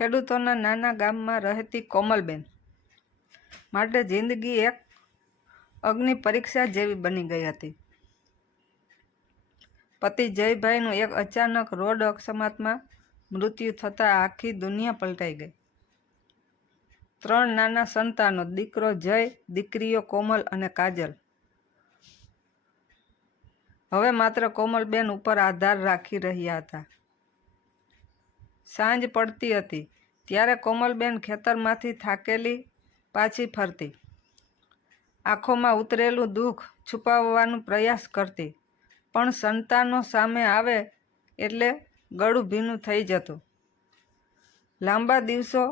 ખેડૂતોના નાના ગામમાં રહેતી કોમલબેન માટે જિંદગી એક અગ્નિ પરીક્ષા જેવી બની ગઈ હતી. પતિ જયભાઈનું એક અચાનક રોડ અકસ્માતમાં મૃત્યુ થતાં આખી દુનિયા પલટાઈ ગઈ. ત્રણ નાના સંતાનો, દીકરો જય, દીકરીઓ કોમલ અને કાજલ. હવે માત્ર કોમલબેન ઉપર આધાર રાખી રહ્યા હતા. સાંજ પડતી હતી, ત્યારે કોમલબેન ખેતરમાંથી થાકેલી પાછી ફરતી. આંખોમાં ઉતરેલું દુઃખ છુપાવવાનો પ્રયાસ કરતી, પણ સંતાનો સામે આવે એટલે ગળું ભીનું થઈ જતું. લાંબા દિવસો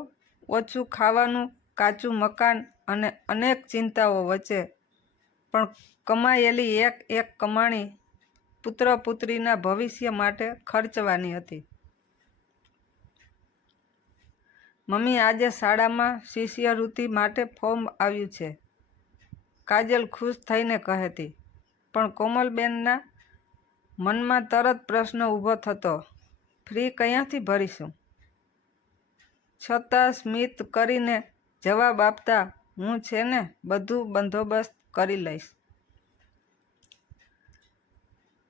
ઓછું ખાવાનું, કાચું મકાન અને અનેક ચિંતાઓ વચ્ચે પણ કમાયેલી એક એક કમાણી પુત્ર પુત્રીના ભવિષ્ય માટે ખર્ચવાની હતી. મમ્મી, આજે શાળામાં શિષ્યવૃત્તિ માટે ફોર્મ આવ્યું છે. કાજલ ખુશ થઈને કહેતી પણ કોમલબેનના મનમાં તરત પ્રશ્ન ઊભો થતો, ફ્રી ક્યાંથી ભરીશું? છતાં સ્મિત કરીને જવાબ આપતા, હું છે ને, બધું બંદોબસ્ત કરી લઈશ.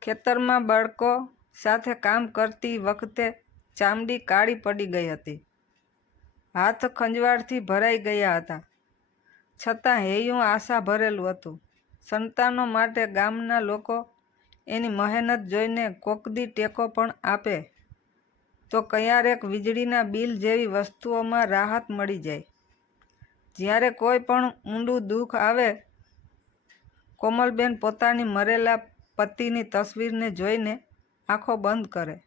ખેતરમાં બાળકો સાથે કામ કરતી વખતે ચામડી કાળી પડી ગઈ હતી. હાથ ખંજવાળથી ભરાઈ ગયા હતા. છતાં હૈયું આશા ભરેલું હતું. સંતાનો માટે ગામના લોકો એની મહેનત જોઈને કોકદી ટેકો પણ આપે. તો ક્યારેક વીજળીના બિલ જેવી વસ્તુઓમાં રાહત મળી જાય. જ્યારે કોઈ પણ ઊંડું દુઃખ આવે, કોમલબેન પોતાની મરેલા પતિની તસવીરને જોઈને આંખો બંધ કરે.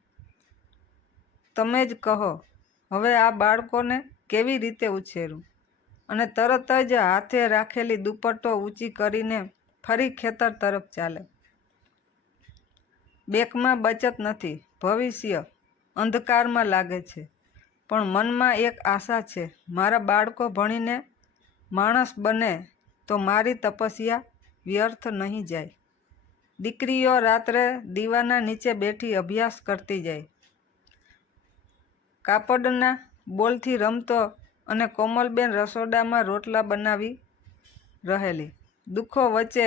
તમે જ કહો હવે આ બાળકોને કેવી રીતે ઉછેરું? અને તરત જ હાથે રાખેલી દુપટ્ટો ઊંચી કરીને ફરી ખેતર તરફ ચાલે. બેકમાં બચત નથી, ભવિષ્ય અંધકારમાં લાગે છે. પણ મનમાં એક આશા છે, મારા બાળકો ભણીને માણસ બને તો મારી તપસ્યા વ્યર્થ નહીં જાય. દીકરીઓ રાત્રે દીવાના નીચે બેઠી અભ્યાસ કરતી જાય. કાપડના બોલથી રમતો અને કોમલબેન રસોડામાં રોટલા બનાવી રહેલી. દુઃખો વચ્ચે